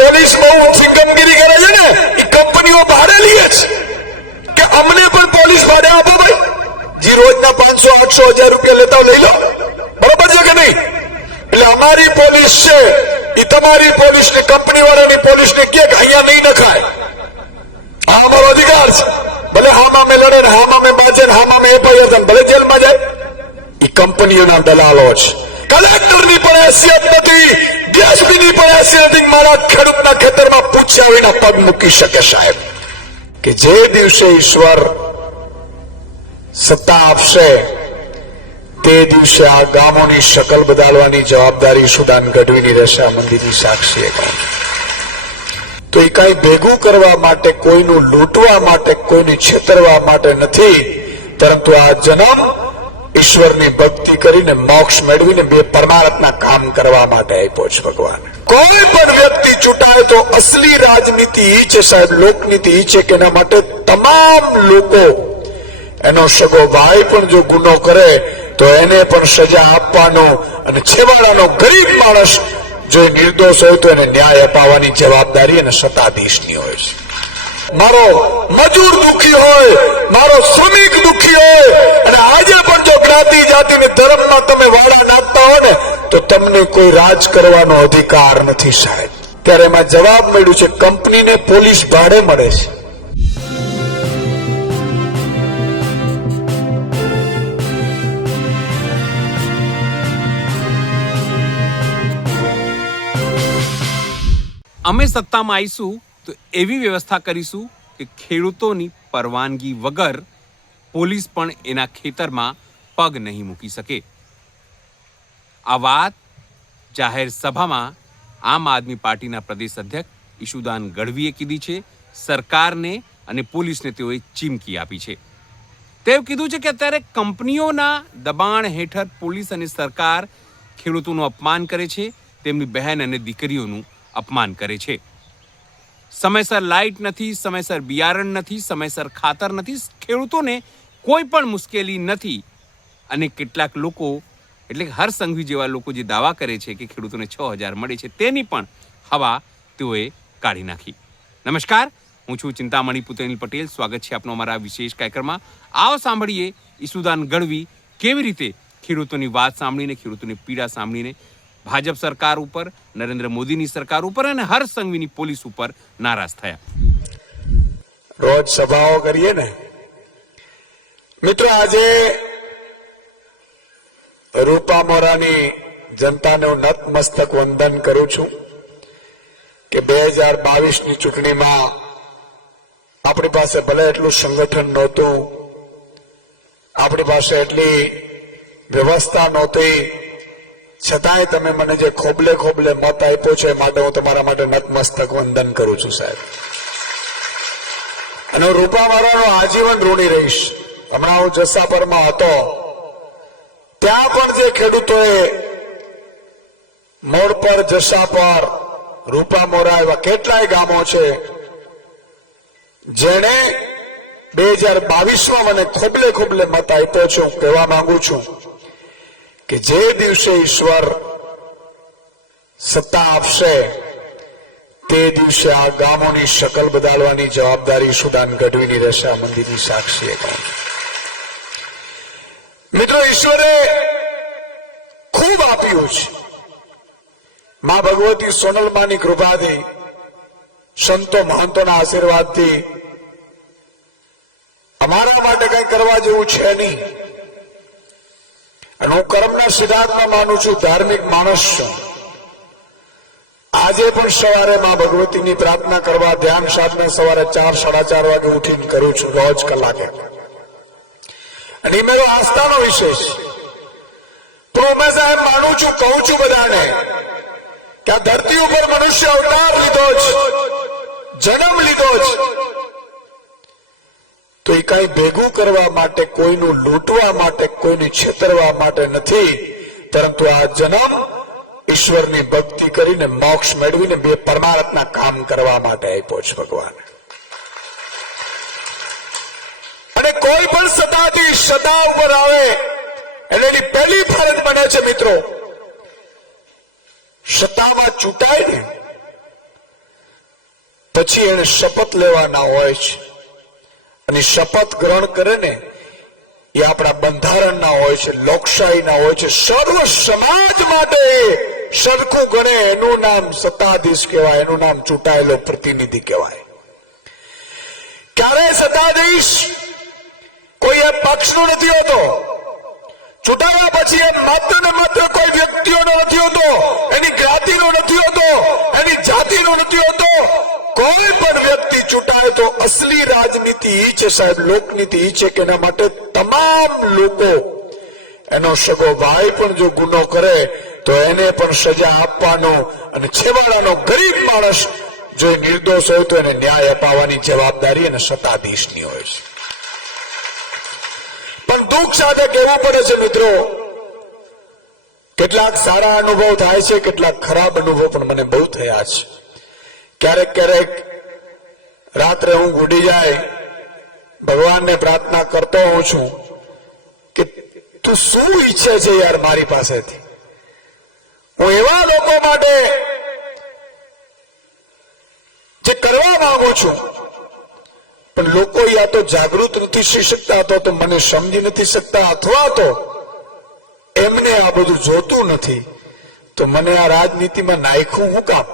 Police બહુ સિકમગીરી કરે છે ને, એ કંપનીઓ ભાડે લે છે કે અમને પણ પોલીસ ભાડે આપો ભાઈ, જે રોજના 500-800 રૂપિયા લેતા લઈ લો, બરોબર છે કે નહીં? એટલે અમારી પોલીસ છે એ તમારી પોલીસ ને કંપની વાળાની પોલીસ ને કે અહીંયા નહીં નખાય, આ અમારો અધિકાર છે, ભલે હામાં મેં લડે ને હામાં મેં બાજે ને હામાં મેં એફઆઈઆર ભલે જેલમાં જાય, એ કંપનીઓના દલાલો છે. કલેક્ટરની પણ હેસિયત નથી, ડીએસપીની પણ હેસિયત નથી, મારા ખેડૂતના ખેતરમાં પૂછ્યા વિના પગ મૂકી શકે સાહેબ. કે જે દિવસે ઈશ્વર સત્તા આપશે તે દિવસે આ ગામોની શકલ બદલવાની જવાબદારી સુદાન ગઢવીની રહેશે, આ મંદિરની સાક્ષી. તો એ કઈ ભેગું કરવા માટે, કોઈનું લૂંટવા માટે, કોઈની છેતરવા માટે નથી, પરંતુ આ જન્મ ઈશ્વરની ભક્તિ કરીને મોક્ષ મેળવીને બે પરમાર્થના કામ કરવા માટે આપ્યો છે ભગવાન. કોઈ પણ વ્યક્તિ ચૂંટાય તો અસલી રાજનીતિ એ છે સાહેબ, લોકનીતિ એ છે કે એના માટે તમામ લોકો, એનો સગો ભાઈ પણ જો ગુનો કરે તો એને પણ સજા આપવાનો, અને છેવાડાનો ગરીબ માણસ જો નિર્દોષ હોય તો એને ન્યાય અપાવવાની જવાબદારી અને સત્તાધીશની હોય છે. મારો મજૂર દુખી હોય, મારો શ્રમિક દુખી હોય, અને આજે પણ જો જ્ઞાતિ જાતિને ધર્મમાં તમે વાળા નાખતા હો ને તો તમને કોઈ રાજ કરવાનો અધિકાર નથી સાહેબ. ત્યારે એમાં જવાબ મળ્યું છે, કંપનીને પોલીસ ભાડે મળે છે. અમે સત્તામાં આવીશું તો એવી વ્યવસ્થા કરીશું કે ખેડૂતોની પરવાનગી વગર પોલીસ પણ એના ખેતરમાં પગ નહીં મૂકી શકે. આ વાત જાહેર સભામાં આમ આદમી પાર્ટીના પ્રદેશ અધ્યક્ષ ઈશુદાન ગઢવીએ કીધી છે. સરકારને અને પોલીસને તેઓએ ચીમકી આપી છે. તેઓ કીધું છે કે અત્યારે કંપનીઓના દબાણ હેઠળ પોલીસ અને સરકાર ખેડૂતોનું અપમાન કરે છે, તેમની બહેન અને દીકરીઓનું અપમાન કરે છે. સમયસર લાઇટ નથી, સમયસર બિયારણ નથી, સમયસર ખાતર નથી, ખેડૂતોને કોઈ પણ મુશ્કેલી નથી. અને કેટલાક લોકો એટલે કે હરસંઘવી જેવા લોકો જે દાવા કરે છે કે ખેડૂતોને 6000 મળે છે, તેની પણ હવા તેઓએ કાઢી નાખી. નમસ્કાર, હું છું ચિંતામણી પુતેનિલ પટેલ. સ્વાગત છે આપનો અમારા વિશેષ કાર્યક્રમમાં. આવો સાંભળીએ ઈશુદાન ગઢવી કેવી રીતે ખેડૂતોની વાત સાંભળીને, ખેડૂતોની પીડા સાંભળીને ભાજપ સરકાર ઉપર, નરેન્દ્ર મોદીની સરકાર ઉપર અને હરસંઘવીની પોલીસ ઉપર નારાજ થયા. રોજ સભાઓ કરીએ ને મિત્રો, આજે રૂપામોરાની જનતાને હું નતમસ્તક વંદન કરું છું કે 2022ની ચૂંટણીમાં આપણી પાસે ભલે એટલું સંગઠન નહોતું, આપણી પાસે એટલી વ્યવસ્થા નહોતી, છતાંય તમે મને જે ખોબલે ખોબલે મત આપ્યો છે માટે હું તમારા માટે નતમસ્તક વંદન કરું છું સાહેબ. અને હું રૂપાવાળાનો આજીવન ઋણી રહીશ. હમણાં હું જસાપરમાં હતો, ત્યાં પણ જે ખેડૂતોએ મોડ પર, જસાપર, રૂપામોરા એવા કેટલાય ગામો છે જેણે 2022માં મને ખોબલે ખોબલે મત આપ્યો છે. હું કહેવા માંગુ છું કે જે દિવસે ઈશ્વર સત્તા આપશે તે દિવસે આ ગામોની શકલ બદલવાની જવાબદારી સુદાન ગઢવીની રહેશે, આ મંદિરની સાક્ષી. મિત્રો, ઈશ્વરે ખૂબ આપ્યું છે. માં ભગવતી સોનલમાની કૃપાથી, સંતો મહંતોના આશીર્વાદથી અમારા માટે કઈ કરવા જેવું છે નહીં. અને હું કર્મના સિદ્ધાંતમાં માનું છું, ધાર્મિક માણસ છું. આજે પણ સવારે માં ભગવતીની પ્રાર્થના કરવા, ધ્યાન સાધના સવારે 4-4:30 વાગે ઉઠીને કરું છું, રોજ કલાકે. અને એ મારો આસ્થાનો વિષય છે. તો હંમેશા એમ માનું છું, કહું છું બધાને કે આ ધરતી ઉપર મનુષ્ય અવતાર લીધો છે, જન્મ લીધો છે, તો એ કઈ ભેગું કરવા માટે, કોઈનું લૂંટવા માટે, કોઈની છેતરવા માટે નથી, પરંતુ આ જન્મ ઈશ્વરની ભક્તિ કરીને મોક્ષ મેળવીને બે પરમાર્થના કામ કરવા માટે આપ્યો છે ભગવાન. અને કોઈ પણ સત્તાથી સત્તા ઉપર આવે એટલે એની પહેલી ફરજ બને છે મિત્રો, સત્તામાં ચૂંટાય ને પછી એને શપથ લેવાના હોય છે, અને શપથ ગ્રહણ કરે ને એ આપણા બંધારણના હોય છે, લોકશાહીના હોય છે. સર્વ સમાજ માટે સરખું ગણે એનું નામ સત્તાધીશ કહેવાય, એનું નામ ચૂંટાયેલો પ્રતિનિધિ કહેવાય. ક્યારેય સત્તાધીશ કોઈ એક પક્ષનો નથી હોતો. ચૂંટાયા પછી એ માત્ર ને માત્ર કોઈ વ્યક્તિઓનો નથી હોતો, એની જ્ઞાતિનો નથી હોતો, એની જાતિનો નથી હોતો. કોઈ પણ વ્યક્તિ ચૂંટાય તો અસલી રાજનીતિ એ છે સાહેબ, લોકનીતિ એ છે કે એના માટે તમામ લોકો, એનો સગો ભાઈ પણ જો ગુનો કરે તો એને પણ સજા આપવાનો, અને છેવાડાનો ગરીબ માણસ જો નિર્દોષ હોય તો એને ન્યાય અપાવવાની જવાબદારી અને સત્તાધીશની હોય છે. પણ દુઃખ સાથે કહેવું પડે છે મિત્રો, કેટલાક સારા અનુભવ થાય છે, કેટલાક ખરાબ અનુભવ પણ મને બહુ થયા છે. ક્યારેક ક્યારેક રાત્રે હું ઉડી જાય, ભગવાનને પ્રાર્થના કરતો હોઉં છું કે તું શું ઈચ્છે છે યાર મારી પાસેથી. હું એવા લોકો માટે જે કરવા માંગુ છું, પણ લોકો યા તો જાગૃત નથી થઈ શકતા, તો મને સમજી નથી શકતા, અથવા તો એમને આ બધું જોતું નથી. તો મને આ રાજનીતિમાં નાખ્યું હું કામ?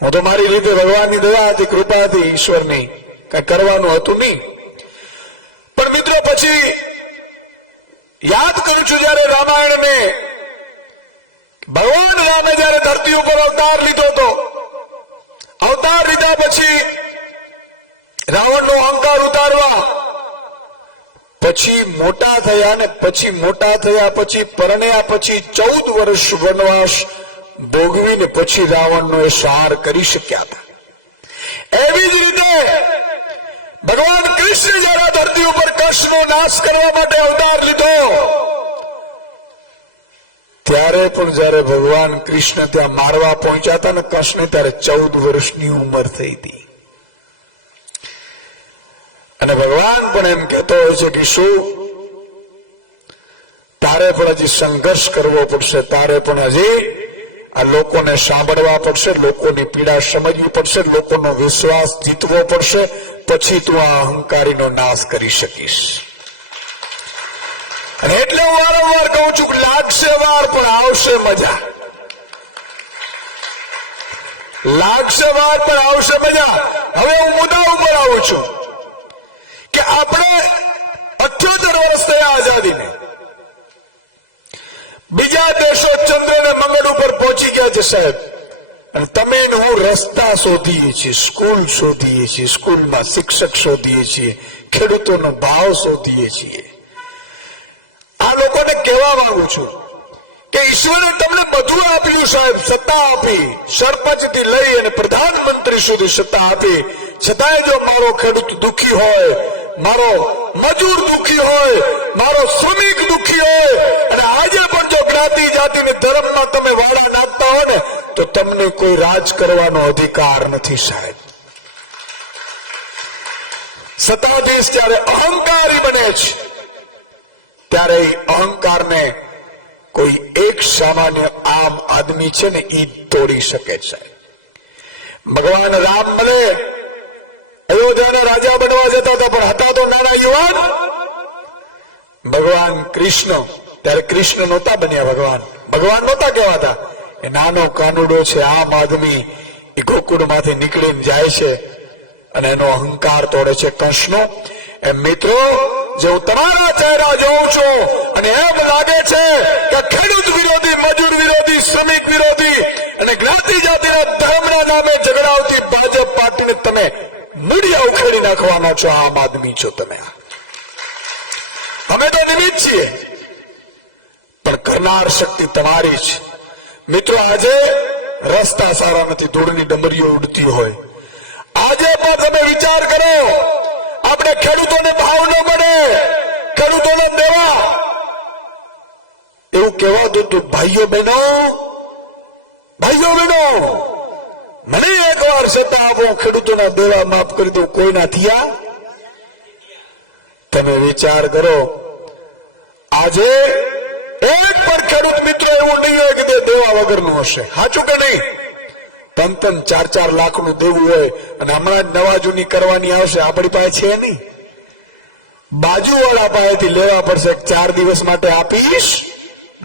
હું તો મારી રીતે ભગવાનની દયા હતી, કૃપા હતી, ઈશ્વરની, કઈ કરવાનું હતું નહીં. પણ મિત્રો પછી યાદ કરું છું જયારે રામાયણ ને ભગવાન રામે જયારે ધરતી ઉપર અવતાર લીધો હતો, અવતાર લીધા પછી રાવણનો અહંકાર ઉતારવા, પછી મોટા થયા ને પછી મોટા થયા પછી પરણ્યા પછી 14 વર્ષ વનવાસ ભોગવીને પછી રાવણનો એ સંહાર કરી શક્યા હતા. એવી જ રીતે ભગવાન કૃષ્ણ જયારે ધરતી ઉપર કષ્ટનો નાશ કરવા માટે અવતાર લીધો, ત્યારે પણ જયારે ભગવાન કૃષ્ણ ત્યાં મારવા પહોંચ્યા હતા ને કૃષ્ણ, ત્યારે 14 વર્ષની ઉંમર થઈ હતી. અને ભગવાન પણ એમ કહેતો હોય છે કે શું તારે પણ હજી સંઘર્ષ કરવો પડશે, તારે પણ હજી આ લોકોને સાંભળવા પડશે, લોકોની પીડા સમજવી પડશે, લોકોનો વિશ્વાસ જીતવો પડશે, પછી તું આ અહંકારીનો નાશ કરી શકીશ. અને એટલે હું વારંવાર કહું છું કે લાગશે વાર પણ આવશે મજા. લાગશે વાર પણ આવશે મજા. હવે હું મુદ્દા ઉપર આવું છું કે આપણે 78 વર્ષ થયા આઝાદીને, બીજા દેશો ચંદ્ર ને મંગળ ઉપર પહોંચી ગયા છે સાહેબ, અને તમે હું રસ્તા શોધીએ છીએ, સ્કૂલ શોધીએ છીએ, સ્કૂલમાં શિક્ષક શોધીએ છીએ, ખેડૂતોનો ભાવ શોધીએ છીએ. આ લોકોને કહેવા માંગુ છું કે ઈશ્વરે તમને બધું આપ્યું સાહેબ, સત્તા આપી, સરપંચથી લઈ અને પ્રધાનમંત્રી સુધી સત્તા આપી, છતાંય જો મારો ખેડૂત દુઃખી હોય, મારો મજૂર દુઃખી હોય, મારો શ્રમિક દુઃખી હોય, અને આજે પણ જો જ્ઞાતિ જાતિને ધર્મમાં તમે વાળા નાખતા હો ને, તો તમને કોઈ રાજ કરવાનો અધિકાર નથી સાહેબ. સત્તાધીશ જ્યારે અહંકારી બને છે, ત્યારે અહંકારને કોઈ એક સામાન્ય આમ આદમી છે ને એ તોડી શકે છે. ભગવાન રામ મળે, અયોધ્યાના રાજા બનવા જતા હતા, પણ હતા તો નાના યુવાન. ભગવાન કૃષ્ણ, ત્યારે કૃષ્ણ નહોતા બન્યા, ભગવાન નહોતા કહેવાતા. એ નાનો કાનુડો છે, આમ આદમી, એ ગોકુળમાંથી નીકળીને જાય છે અને એનો અહંકાર તોડે છે કંસનો. એમ મિત્રો, જે હું તમારા ચહેરા જોઉં છું અને એમ લાગે છે કે ખેડૂત વિરોધી, મજૂર વિરોધી, શ્રમિક વિરોધી અને જ્ઞાતિ જાતિના ધર્મના નામે ઝઘડાવતી ભાજપ પાર્ટીને તમે મૂળિયા ઉખેડી નાખવાના છો. આમ આદમી છો તમે. અમે તો નિમિત્ત છીએ, પણ કરનાર શક્તિ તમારી છે. મિત્રો, આજે રસ્તા સારા નથી, ધૂળની ડમરીઓ ઉડતી હોય. આજે પણ તમે વિચાર કરો, આપણે ખેડૂતોને ભાવ ન મળે, ખેડૂતોને દેવા, એવું કહેવા દો તો ભાઈઓ બહેનો, મને એક વાર સત્તા આપો, ખેડૂતોના દેવા માફ કરી દઉં. કોઈના થયા? તમે વિચાર કરો, આજે એક પણ ખેડૂત મિત્ર એવું નહીં હોય કે તે દેવા વગરનું હશે. સાચું કે નહીં? 3-3, 4-4 લાખનું દેવું હોય અને હમણાં જ નવા જૂની કરવાની આવશે, આપણી પાસે છે નહીં, બાજુવાળા પાસેથી લેવા પડશે. 4 દિવસ માટે આપીશ,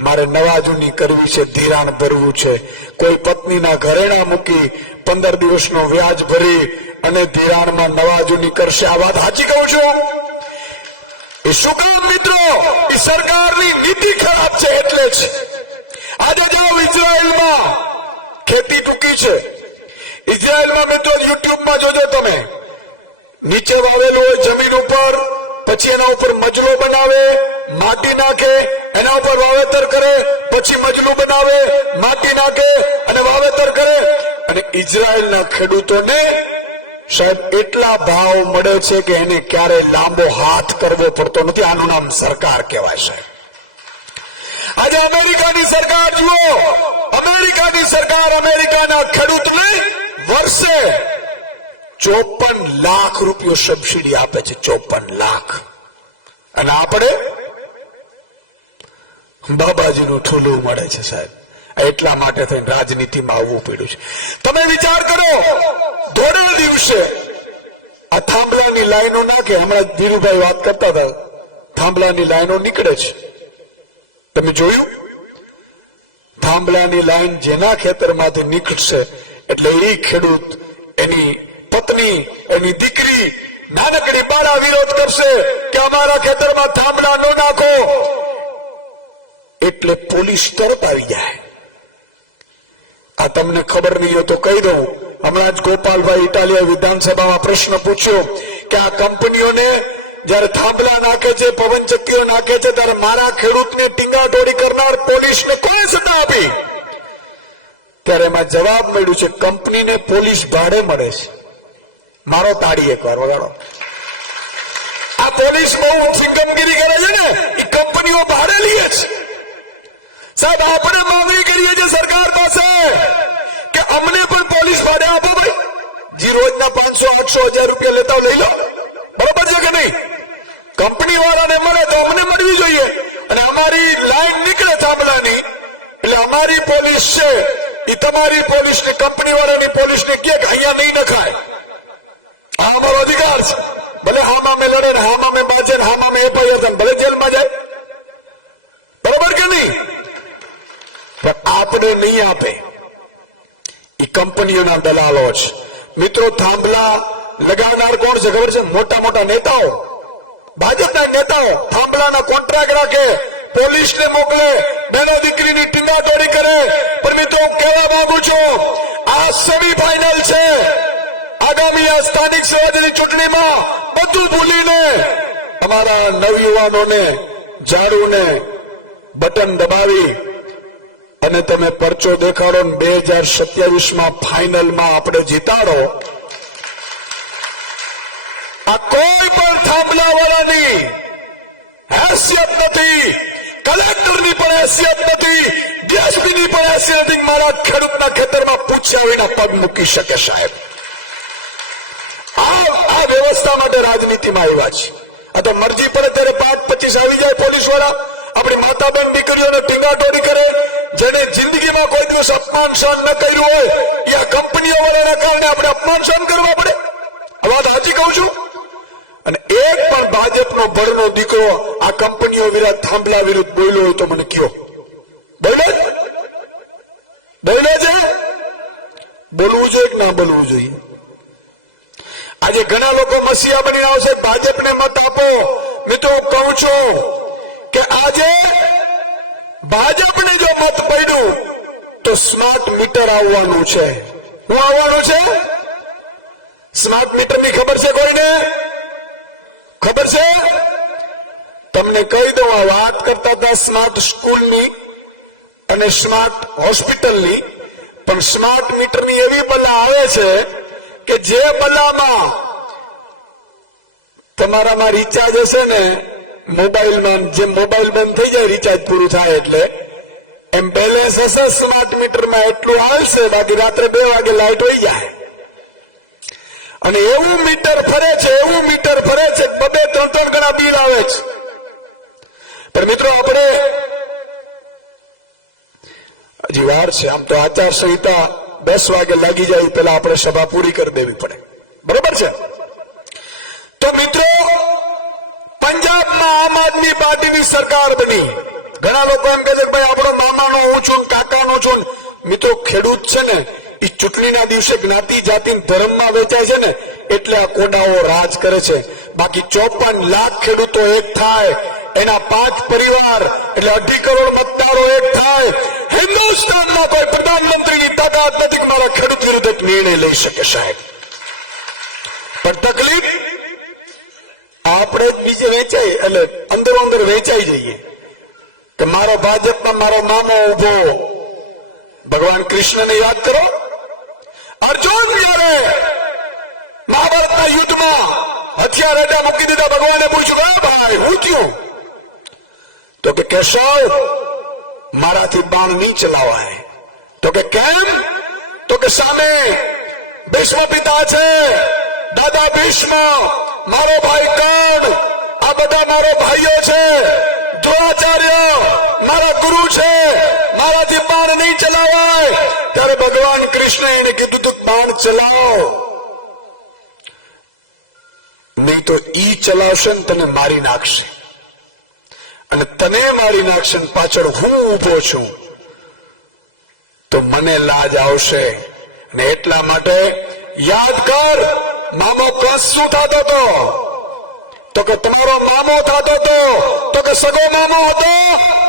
મારે નવા જૂની કરવી છે, ધિરાણ ભરવું છે. કોઈ પત્નીના ઘરેણા મૂકી 15 દિવસનો વ્યાજ ભરી અને ધિરાણમાં નવા જૂની કરશે. આ વાત સાચી કહું છું? એ શું કામ મિત્રો? એ સરકારની નીતિ ખરાબ છે એટલે જ. આજે જાઓ ઇઝરાયલમાં ખેતી ટૂંકી છે. ઇઝરાયલમાં મિત્રો યુટ્યુબમાં જોજો તમે, નીચે વાવેલું હોય જમીન ઉપર, પછી એના ઉપર મજલો બનાવે, માટી નાખે, એના ઉપર વાવેતર કરે, પછી મજલું બનાવે, માટી નાખે અને વાવેતર કરે. અને ઇઝરાયલના ખેડૂતોને સાહેબ એટલા ભાવ મળે છે કે એને ક્યારે લાંબો હાથ કરવો પડતો નથી. આનું નામ સરકાર કહેવાય છે. આજે અમેરિકાની સરકાર જુઓ, અમેરિકાની સરકાર અમેરિકાના ખેડૂતને વર્ષે 54 લાખ રૂપિયો સબસિડી આપે છે. 54 લાખ. અને આપણે બાબાજીનું ઠૂલું મળે છે સાહેબ. એટલા માટે થઈને રાજનીતિમાં આવવું પડ્યું છે. તમે વિચાર કરો, ધોળે દિવસે આ થાંભલાની લાઈનો નાખે. હમણાં ધીરુભાઈ વાત કરતા હતા, થાંભલાની લાઈનો નીકળે છે. તમે જોયું? થાંભલાની લાઈન જેના ખેતરમાંથી નીકળશે એટલે એ ખેડૂત, એની પત્ની, એની દીકરી નાનકડી બાળા વિરોધ કરશે કે અમારા ખેતરમાં થાંભલા ન નાખો. એટલે પોલીસ તરત આવી જાય. આ તમને ખબર નહીં હોય તો કહી દઉં. હમણાં જ ગોપાલભાઈ ઇટાલિયા વિધાનસભામાં પ્રશ્ન પૂછ્યો કે આ કંપનીઓને જયારે થાંભલા નાખે છે, પવનચક્કીઓ નાખે છે, ત્યારે મારા ખેડૂતને ટીંગાટોળી કરનાર પોલીસને કોને સત્તા આપી? ત્યારે એમાં જવાબ મળ્યું છે, કંપનીને પોલીસ ભાડે મળે છે. મારો તાળી એકવાર વગાડો. આ પોલીસ બહુ સિકમગીરી કરે છે ને, એ કંપનીઓ ભાડે લઈએ છે. સાહેબ આપણે માંગણી કરીએ છીએ સરકાર પાસે કે અમને પણ પોલીસ ભાડે આપો ભાઈ. જે રોજના 500, 800, 1000 રૂપિયા લેતા લઈ લો. બરોબર છે કે નહીં? કંપની વાળાને મળે તો અમને મળવી જોઈએ. અને અમારી લાઈન નીકળે થાંભલાની એટલે અમારી પોલીસ છે એ તમારી પોલીસને, કંપની વાળાની પોલીસને કે અહીંયા નહીં નખાય. આ અમારો અધિકાર છે. ભલે હામાં મેં લડે ને હામાં મેં બાજે ને હામાં મેં FIR થાય, ભલે જેલમાં જાય. બરોબર કે નહીં? પણ આપણે નહીં આપે, એ કંપનીઓના દલાલો છે. મિત્રો થાંભલા લગાવનાર કોણ છે ખબર છે? મોટા મોટા નેતાઓ, ભાજપના નેતાઓ થાંભલાના કોન્ટ્રાક્ટ રાખે, પોલીસને મોકલે, બેનો દીકરીની ટીંગાટોળી કરે. પણ મિત્રો કહેવા માંગુ છું, આ સેમીફાઈનલ છે. આગામી આ સ્થાનિક સ્વરાજ્યની ચૂંટણીમાં બધું ભૂલીને અમારા નવયુવાનોને, ઝાડુને બટન દબાવી અને તમે પરચો દેખાડો. 2027માં ફાઇનલમાં આપણે જીતાડો. આ કોઈ પણ થાંભલા વાળાની હેસિયત નથી, કલેક્ટરની પણ હેસિયત નથી, ડીએસપીની પણ હેસિયત નથી. મારા ખેડૂતના ખેતરમાં પૂછ્યા વિના પગ મૂકી શકે સાહેબ. આ વ્યવસ્થા માટે રાજનીતિમાં આવ્યા છે. આ તો મરજી પડે ત્યારે 5-25 આવી જાય પોલીસ વાળા, આપણી માતા બેન દીકરીઓને ટીંગાટોળી કરે. જેને જિંદગીમાં કોઈ દિવસ અપમાન સહન ન કર્યું હોય એ આ કંપનીઓ વાળાના કારણે આપણે અપમાન સહન કરવા પડે. આ વાત સાચી કહું છું? અને એક પણ ભાજપનો ભરનો દીકરો આ કંપનીઓ વિરુદ્ધ, થાંભલા વિરુદ્ધ બોલ્યો હોય તો મને કયો. બોલે છે? બોલવું જોઈએ કે ના બોલવું જોઈએ? આજે ઘણા લોકો મસીહા બનીને આવશે, ભાજપને મત આપો. મિત્રો કહું છું કે આજે ભાજપને જો મત પડ્યું તો સ્માર્ટ મીટર આવવાનું છે. શું આવવાનું છે? સ્માર્ટ મીટરની ખબર છે કોઈને? ખબર છે? તમને કહી દઉં, આ વાત કરતા હતા સ્માર્ટ સ્કૂલની અને સ્માર્ટ હોસ્પિટલની. પણ સ્માર્ટ મીટરની એવી બલા આવે છે કે જે બલામાં તમારામાં રિચાર્જ હશે ને, મોબાઈલમાં જે મોબાઈલ બંધ થઈ જાય રિચાર્જ પૂરું થાય એટલે, એમ બેલેન્સ હશે સ્માર્ટ મીટરમાં એટલું આવશે, બાકી રાત્રે 2 વાગે લાઈટ વહી જાય. અને એવું મીટર ફરે છે, એવું મીટર ફરે છે, 2-3 ગણા બિલ આવે છે. પણ મિત્રો આપણે હજી વાર છે. આમ તો આચારસંહિતા 10 વાગે લાગી જાય પેલા આપણે સભા પૂરી કરી દેવી પડે, બરોબર છે? તો મિત્રો, પંજાબમાં આમ આદમી પાર્ટીની સરકાર બની. ઘણા લોકો એમ કહે છે કે ભાઈ આપણો મામાનો હું છું, કાકાનો છું. મિત્રો, ખેડૂત છે ને એ ચૂંટણીના દિવસે જ્ઞાતિ જાતિ ધર્મમાં વેચાય છે ને એટલે આ કોડાઓ રાજ કરે છે. બાકી 54 લાખ ખેડૂતો એક થાય, એના 5 પરિવાર એટલે 2.5 કરોડ મતદારો એક થાય. હિન્દુસ્તાનમાં કોઈ પ્રધાનમંત્રીની તાકાત નથી કે મારા ખેડૂત વિરુદ્ધ એક નિર્ણય લઈ શકે સાહેબ. પણ તકલીફ આપણે જ બીજે વેચાય એટલે અંદરો અંદર વેચાઈ જઈએ કે મારો ભાજપમાં મારો મામો ઉભો. ભગવાન કૃષ્ણને યાદ કરો. અર્જુન જયારે મહાભારતના યુદ્ધમાં હથિયાર અડા મૂકી દીધા, ભગવાને પૂછ્યું, ભાઈ હું થયું? તો કે કેશવ, મારાથી બાણ નહીં ચલાવાય. તો કે કેમ? તો કે સામે ભીષ્મ પિતા છે, દાદા ભીષ્મ, મારો ભાઈ કર્ણ, આ બધા મારો ભાઈઓ છે. દ્રોણાચાર્ય મારા ગુરુ છે, મારાથી બાણ નહીં ચલાવાય. ત્યારે ભગવાન કૃષ્ણ એને કીધું તું બાણ ચલાવો, નહીં તો ઈ ચલાવશે ને તને મારી નાખશે, અને તને મારી નાખશે ને પાછળ હું ઉભો છું તો મને લાજ આવશે. ને એટલા માટે યાદ કર, મામો કંસ શું થતો હતો? તો કે તમારો મામો થતો હતો. તો કે સગો મામો હતો?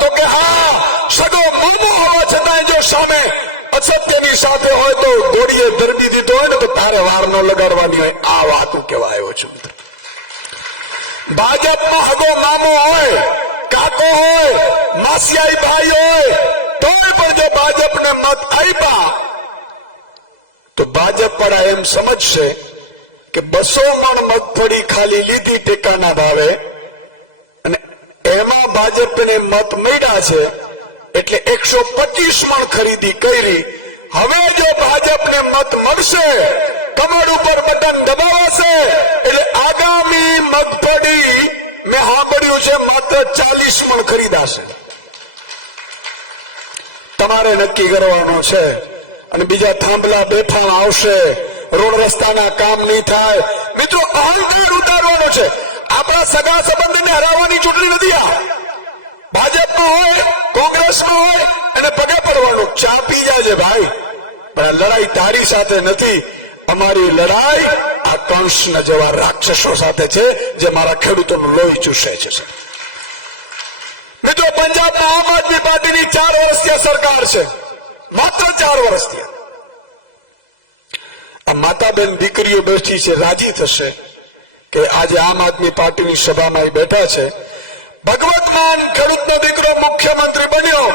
તો કે હા, સગો મામો હોવા છતાં જો સામે અસત્યની સાથે હોય તો ગોળીએ ધરતી દીધો હોય ને તો તારે વાર ન લગાડવાની હોય. આ વાત હું કહેવા આવ્યો છું. ભાજપમાં હગો મામો હોય, કાકો હોય, માસિયાઈ ભાઈ હોય, તોય પણ જો ભાજપને મત આપ્યા તો ભાજપ વાળા એમ સમજશે કે 200 મણ મગફળી ખાલી લીધી ટેકાના ભાવે અને એમાં ભાજપને મત મળ્યા છે એટલે 125 મણ ખરીદી કરી. હવે જો ભાજપને મત મળશે, કમર ઉપર બટન દબાવાશે એટલે આગામી મગફળી મેં સાંભળ્યું છે માત્ર 40 મણ ખરીદાશે. તમારે નક્કી કરવાનું છે. અને બીજા થાંભલા બેઠાણ આવશે, રોડ રસ્તાના કામ નહીં થાય. મિત્રો, અહંકાર ઉતારવાનો છે. આપણા સગા સંબંધને હરાવવાની ચૂંટણી નથી આ. ભાજપમાં હોય, કોંગ્રેસમાં હોય અને પગે પડવાનું, ચા પી જાય ભાઈ, પણ લડાઈ તારી સાથે નથી. અમારી લડાઈ આ કંસના જેવા રાક્ષસો સાથે છે જે મારા ખેડૂતોનું લોહી ચૂસે છે. મિત્રો, પંજાબમાં આમ આદમી પાર્ટીની 4 વર્ષથી સરકાર છે, માત્ર 4 વર્ષથી. આ માતાબેન દીકરીઓ બેઠી છે, રાજી થશે કે આજે આમ આદમી પાર્ટીની સભામાં બેઠા છે. ભગવત માન ખેડૂતનો દીકરો મુખ્યમંત્રી બન્યો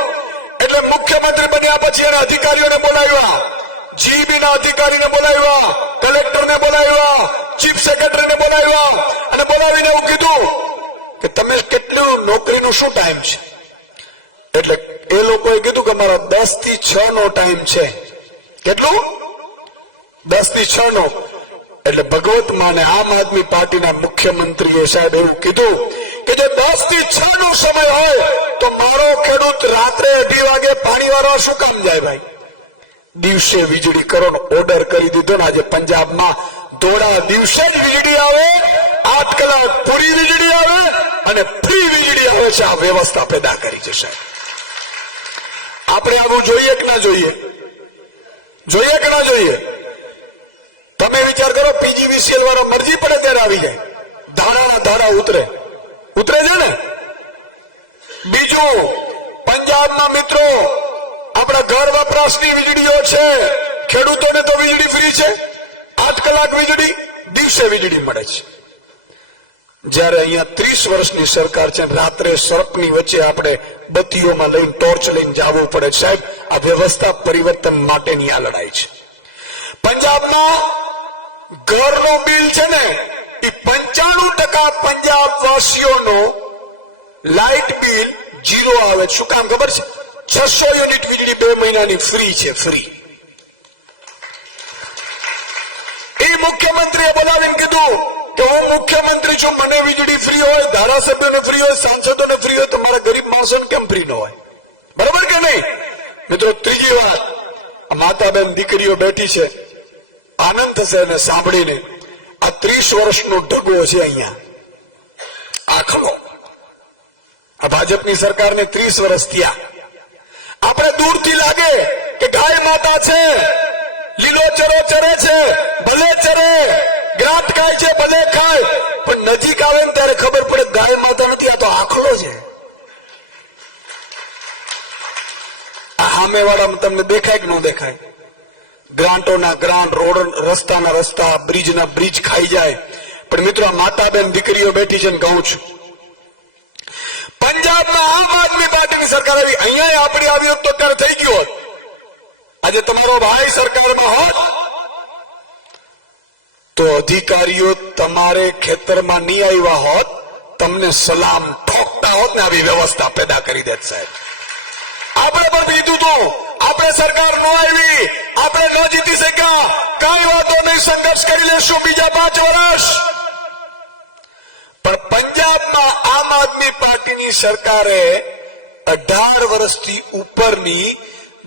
એટલે મુખ્યમંત્રી બન્યા પછી એના અધિકારીઓને બોલાવ્યા, જીબીના અધિકારીને બોલાવ્યા, કલેક્ટરને બોલાવ્યા, ચીફ સેક્રેટરીને બોલાવ્યા અને બોલાવીને એવું કીધું કે તમે કેટલું નોકરીનું શું ટાઈમ છે? એટલે એ લોકોએ કીધું કે અમારા 10 થી 6 નો ટાઈમ છે. કેટલું? 10 થી 6 નો. એટલે ભગવત માને આમ આદમી પાર્ટીના મુખ્યમંત્રીએ સાહેબ એવું કીધું કે જો 10 થી 6 નો સમય હોય તો મારો ખેડૂત રાત્રે 2 વાગે પાણી વાળવા શું કામ જાય ભાઈ? દિવસે વીજળી કરવાનો ઓર્ડર કરી દીધો ને આજે પંજાબમાં ધોળા દિવસે જ વીજળી આવે, 8 કલાક પૂરી વીજળી આવે અને ફ્રી વીજળી આવે છે. આ વ્યવસ્થા પેદા કરી જશે. આપણે આવું જોઈએ કે ના જોઈએ? જોઈએ કે ના જોઈએ? તમે વિચાર કરો, પીજીવીસીએલ વાળો મરજી પડે ત્યારે આવી જાય, ધારાના ધારા ઉતરે છે ને. બીજું, પંજાબમાં મિત્રો આપણા ઘર વપરાશની વીજળીઓ છે, ખેડૂતોને તો વીજળી ફ્રી છે, 8 કલાક વીજળી, દિવસે વીજળી મળે છે. જયારે અહીંયા 30 વર્ષની સરકાર છે, રાત્રે સર્પની વચ્ચે આપણે બત્તીઓમાં લઈને ટોર્ચ લઈને જવું પડે. સાહેબ, આ વ્યવસ્થા પરિવર્તન માટેની આ લડાઈ છે. પંજાબમાં ઘરનું બિલ છે ને એ 95% પંજાબ વાસીઓનો લાઇટ બિલ 0 આવે. શું કામ ખબર છે? 600 યુનિટ વીજળી 2 મહિનાની ફ્રી છે, ફ્રી. એ મુખ્યમંત્રીએ બોલાવીને કીધું કે હું મુખ્યમંત્રી છું, મને વીજળી ફ્રી હોય, ધારાસભ્યોને ફ્રી હોય, સાંસદોને ફ્રી હોય, તો મારા ગરીબ માણસોને કેમ ફ્રી ન હોય? બરાબર કે નહીં? મિત્રો, ત્રીજી વાત, માતાબેન દીકરીઓ બેઠી છે, આનંદ થશે એને સાંભળીને. આ 30 વર્ષનો ઢગો છે અહીંયા આખલો. આ ભાજપની સરકારને 30 વર્ષ થયા. આપણે દૂરથી લાગે કે ગાય માતા છે, લીલો ચરો ચરે છે, ભલે ચરે, ગ્રાટ ખાય છે, ભલે ખાય, પણ નજીક આવે ને ત્યારે ખબર પડે ગાય માતા નથી, આ તો આખલો છે. આ સામે વાળા તમને દેખાય કે ન દેખાય? ગ્રાન્ટોના ગ્રાન્ટ, રોડ રસ્તાના રસ્તા, બ્રિજના બ્રિજ ખાઈ જાય. પણ મિત્રો, માતાબેન દીકરીઓ બેઠી છે ને કહું છું, પંજાબમાં આમ આદમી પાર્ટીની સરકાર આવી, અહીંયા આપણી આવી હોત તો ત્યારે થઈ ગયો હોત. આજે તમારો ભાઈ સરકારમાં હોત તો અધિકારીઓ તમારે ખેતરમાં નહીં આવ્યા હોત, તમને સલામ ઠોકતા હોત ને આવી વ્યવસ્થા પેદા કરી દેત સાહેબ. આપણે પણ કીધું હતું, આપણે સરકાર ન આવી, આપણે ન જીતી શક્યા, કઈ વાતો નહીં, સંઘર્ષ કરી લેશું બીજા 5 વર્ષ. પણ પંજાબમાં આમ આદમી પાર્ટીની સરકારે 18 વર્ષથી ઉપરની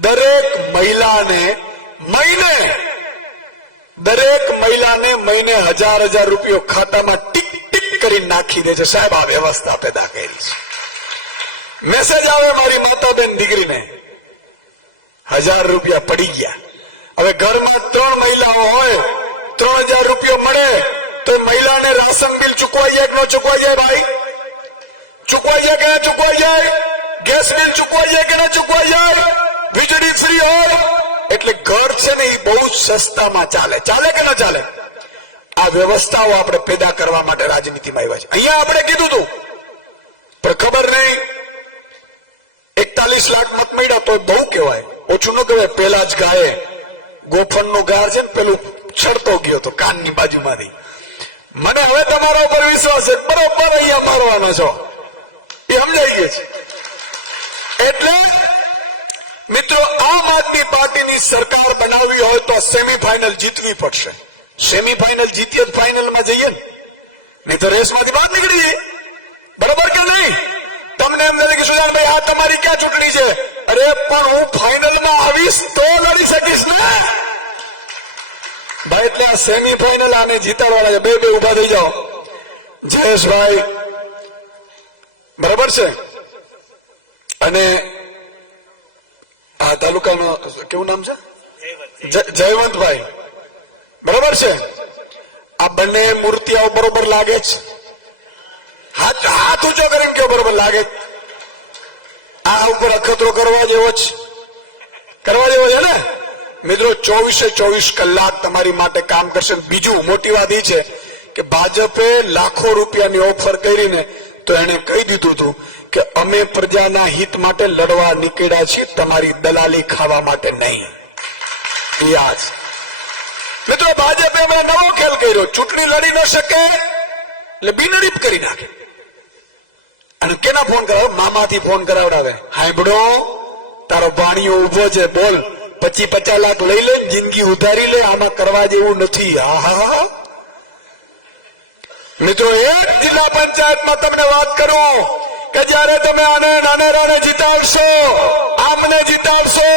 દરેક મહિલાને મહિને 1000 રૂપિયા ખાતામાં ટીક ટીક કરી નાખી દે છે સાહેબ. આ વ્યવસ્થા પેદા કરી છે. મેસેજ આવે મારી માતાબેન દીકરીને, 1000 રૂપિયા પડી ગયા. હવે ઘરમાં 3 મહિલાઓ હોય, 3000 રૂપિયા મળે તો મહિલાને રાશન બિલ ચૂકવાઈ જાય કે ન ચૂકવાઈ જાય? ભાઈ, ચૂકવાઈ જાય કે ન ચૂકવાઈ જાય? ગેસ બિલ ચૂકવાઈ જાય કે ન ચૂકવાઈ જાય? વીજળી ફ્રી હોય એટલે ઘર છે ને એ બહુ સસ્તામાં ચાલે. ચાલે કે ન ચાલે? આ વ્યવસ્થાઓ આપણે પેદા કરવા માટે રાજનીતિમાં આવ્યા છે. અહીંયા આપણે કીધું હતું, પણ ખબર નહીં 41 લાખ મત મળ્યા તો બહુ કહેવાય, ઓછું ન કહેવાય. પેલા જ ગાયે ગોફણનો ગાર છે ને પેલું છડતો ગયો તો કાનની બાજુમાંથી. મને હવે તમારા ઉપર વિશ્વાસ છે, બરોબર અહીંયા મારવાનો છો, એ સમજાઈ ગયું છે. એટલે મિત્રો, આમ આદમી પાર્ટીની સરકાર બનાવવી હોય તો સેમીફાઇનલ જીતવી પડશે. સેમીફાઇનલ જીતીએ જ ફાઇનલમાં જઈએ ને, નહીં તો રેસમાંથી બહાર નીકળી જઈએ. બરોબર કે નહીં? તમને એમ નથી કે સુજાનભાઈ આ તમારી ક્યાં ચૂંટણી છે? અરે પણ હું ફાઇનલમાં આવીશ તો લડી શકીશ ને ભાઈ. એટલે આ સેમીફાઇનલ આને જીતાડવાના છે. બે ઉભા થઈ જાઓ. જયેશભાઈ બરાબર છે, અને આ તાલુકાનું કેવું નામ છે? જયવંતભાઈ બરાબર છે. આ બંને મૂર્તિઓ બરોબર લાગે છે? હાથ ઊંચો કરીને કેવો બરોબર લાગે? આ ઉપર અખતરો કરવા જેવો છે, કરવા જેવો છે ને મિત્રો. 24 કલાક તમારી માટે કામ કરશે. બીજું મોટી વાત એ છે કે ભાજપે લાખો રૂપિયાની ઓફર કરીને તો એને કહી દીધું હતું કે અમે પ્રજાના હિત માટે લડવા નીકળ્યા છીએ, તમારી દલાલી ખાવા માટે નહીં. યાદ મિત્રો, ભાજપે હમણાં નવો ખેલ કર્યો. ચૂંટણી લડી ન શકે એટલે બિનહરીફ કરી નાખે. અને કેના ફોન કરાવે? મામાથી ફોન કરાવડાવે. હાંભળો, તારો ભાણિયો ઉભો છે, બોલ 25-50 લાખ લઈ લે, જિંદગી ઉધારી લે, આમાં કરવા જેવું નથી. હા મિત્રો, એક જિલ્લા પંચાયતમાં તમને વાત કરું કે જયારે તમે આને નાનેરાને જીતાડશો, આમને જીતાડશો,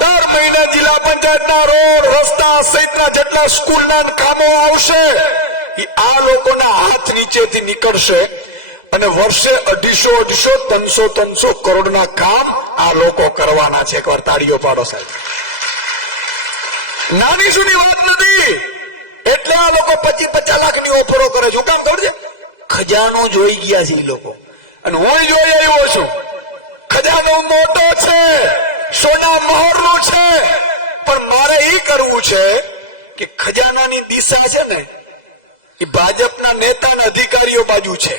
દર મહિને જિલ્લા પંચાયતના રોડ રસ્તા સહિતના જેટલા સ્કૂલના કામો આવશે એ આ લોકોના હાથ નીચેથી નીકળશે. અને વર્ષે 250-300 કરોડના કામ આ લોકો કરવાના છે. એકવાર તાળીઓ પાડો સાહેબ. નાની સુની વાત નથી. એટલે આ લોકો 25-50 લાખની ઓફરો કરે. શું કામ ખબર છે? ખજાનો જોઈ ગયા છે લોકો. અને હું જોઈ આવ્યો છું. ખજાનો મોટો છે, સોના મહોરનો છે, પણ મારે એ કરવું છે કે ખજાનાની દિશા છે ને એ ભાજપના નેતા અને અધિકારીઓ બાજુ છે.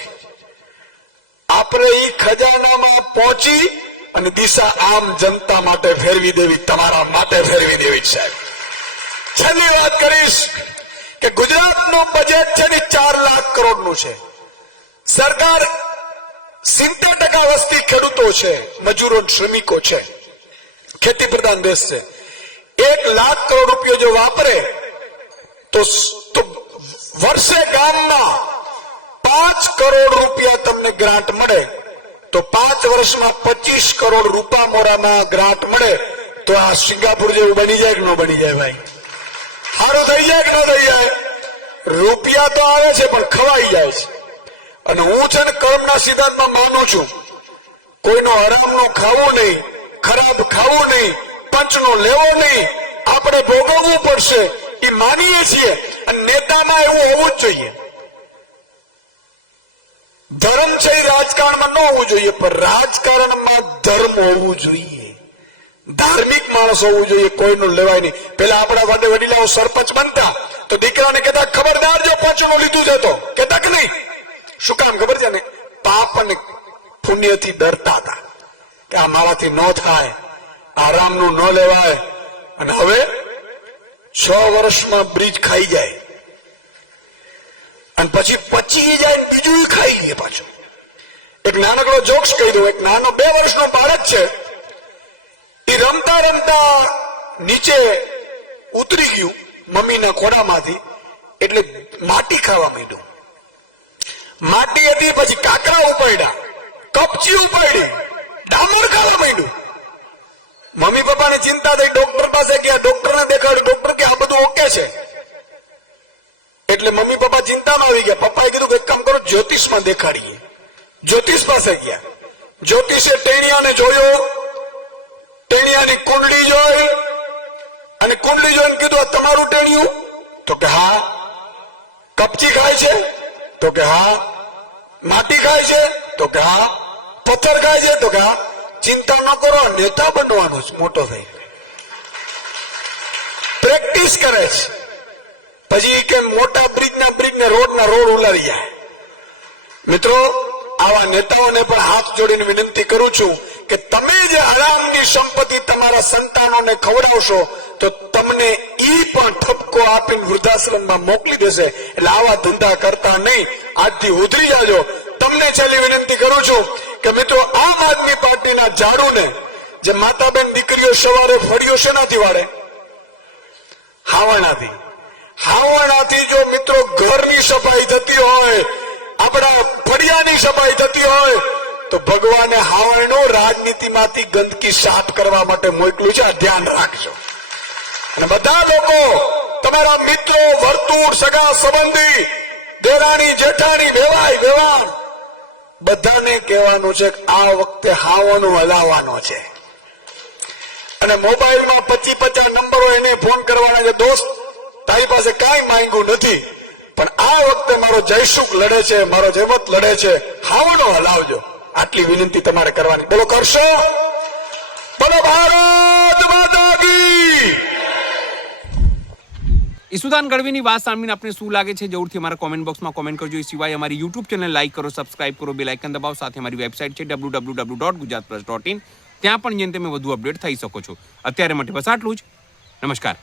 આપણે એ ખજાનામાં પહોંચી અને દિશા આમ જનતા માટે ફેરવી દેવી, તમારા માટે ફેરવી દેવી છે. છેલ્લી વાત કરીશ કે ગુજરાતનું બજેટ છે ને 4 લાખ કરોડનું છે. સરકાર 70% વસ્તી ખેડૂતો છે, મજૂરો શ્રમિકો છે, ખેતી પ્રધાન દેશ છે. 1 લાખ કરોડ રૂપિયા જો વાપરે તો વર્ષે ગામમાં 5 કરોડ રૂપિયા તમને ગ્રાન્ટ મળે, તો 5 વર્ષમાં 25 કરોડ રૂપિયા મોરાના ગ્રાન્ટ મળે તો આ સિંગાપુર જેવું બની જાય કે ન બની જાય ભાઈ? સારું થઈ જાય કે ન થઈ જાય? રૂપિયા તો આવે છે પણ ખવાઈ જાય છે. અને હું છે ને કર્મના સિદ્ધાંતમાં માનું છું, કોઈનો હરામનું ખાવું નહીં, ખરાબ ખાવું નહીં, પંચનું લેવો નહીં, આપણે ભોગવવું પડશે એ માનીએ છીએ. અને નેતામાં એવું હોવું જ જોઈએ. ધર્મ છે એ રાજકારણમાં ન હોવું જોઈએ, પણ રાજકારણમાં ધર્મ હોવું જોઈએ. ધાર્મિક માણસ હોવું જોઈએ, કોઈનું લેવાય નહીં. પેલા આપણા વડીલાઓ સરપંચ બનતા તો દીકરાને કહેતા ખબરદાર જો પંચનું લીધું છે તો, કહેતા કે નહીં? શું કામ ખબર છે ને? પાપ અને પુણ્યથી ડરતા હતા કે આ મારાથી ન થાય, આરામનું ન લેવાય. અને હવે 6 વર્ષમાં બ્રિજ ખાઈ જાય અને પછી પચી જાય, બીજું ખાઈ જાય પાછું. એક નાનકડો જોક્સ કહી દઉં. એક નાનો 2 વર્ષનો બાળક છે, એ રમતા રમતા નીચે ઉતરી ગયું મમ્મીના ખોળામાંથી, એટલે માટી ખાવા માંડ્યું. માટી હતી, પછી કાકરા ઉપાડ્યા, કપચી ઉપાડી, ડામર ખાવા માંડ્યું. મમ્મી પપ્પાને ચિંતા થઈ, ડોક્ટર પાસે ગયા, ડોક્ટરને દેખાડ્યું. ડોક્ટર કે આ બધું ઓકે છે. એટલે મમ્મી પપ્પા ચિંતામાં આવી ગયા. પપ્પાએ કીધું એક કામ કરો, જ્યોતિષમાં દેખાડીએ. જ્યોતિષ પાસે ગયા. જ્યોતિષે ટેણિયાને જોયો, ટેણિયાની કુંડળી જોઈ, અને કુંડળી જોઈને કીધું આ તમારું ટેણિયું? તો કે હા. કપચી ખાય છે? તો કે હા. માટી ખાય છે? તો કે હા. પથ્થર ખાય છે? તો કે હા. ચિંતા ન કરો, નેતા બનવાનો છે મોટો થઈ. પ્રેક્ટિસ કરે છે. પછી કે મોટા બ્રિજના રોડ ઉલારી જાય. મિત્રો, આવા નેતાઓને પણ હાથ જોડીને વિનંતી કરું છું કે તમે જે આરામની સંપત્તિ તમારા સંતાનોને ખવડાવશો તો તમને ઈ પણ ઠપકો આપીને વૃદ્ધાશ્રમમાં મોકલી દેશે. એટલે આવા ધંધા કરતા નહીં, આજથી ઉધરી જાજો. તમને છેલ્લી વિનંતી કરું છું કે મિત્રો, આમ આદમી પાર્ટીના ઝાડુને જે માતાબેન દીકરીઓ સવારે ફળીઓ શેનાથી વાળે? હાવણાથી. હાવણાથી જો મિત્રો ઘરની સફાઈ થતી હોય, આપણા ફળિયાની સફાઈ થતી હોય, તો ભગવાને હાવણનું રાજનીતિમાંથી ગંદકી સાફ કરવા માટે મોકલ્યું છે. આ ધ્યાન રાખજો. અને બધા લોકો, તમારા મિત્રો, વર્તુળ, સગા સંબંધી, દેરાણી જેઠાણી, વેવાણ, બધાને કહેવાનું છે કે આ વખતે હાવણું હલાવવાનો છે. અને મોબાઈલમાં 25-50 નંબરો એને ફોન કરવાના છે. દોસ્ત, તારી પાસે કાંઈ માંગ્યું નથી, પણ આ વખતે મારો જયસુખ લડે છે, મારો જયવંત લડે છે, હાવણો હલાવજો. આટલી વિનંતી તમારે કરવાની. બોલો, કરશો? બોલો, ભારત માતા કી. ઈસુદાન ગઢવીની વાત સાંભળીને આપને શું લાગે છે? જરૂરથી અમારા કોમેન્ટ બોક્સમાં કોમેન્ટ કરજો. એ સિવાય અમારી યુટ્યુબ ચેનલ લાઈક કરો, સબસ્ક્રાઇબ કરો, બેલ આઇકન દબાવો. સાથે અમારી વેબસાઇટ છે www.gujaratpress.in. ત્યાં પણ જેમ તમે વધુ અપડેટ થઈ શકો છો. અત્યારે માટે બસ આટલું જ. નમસ્કાર.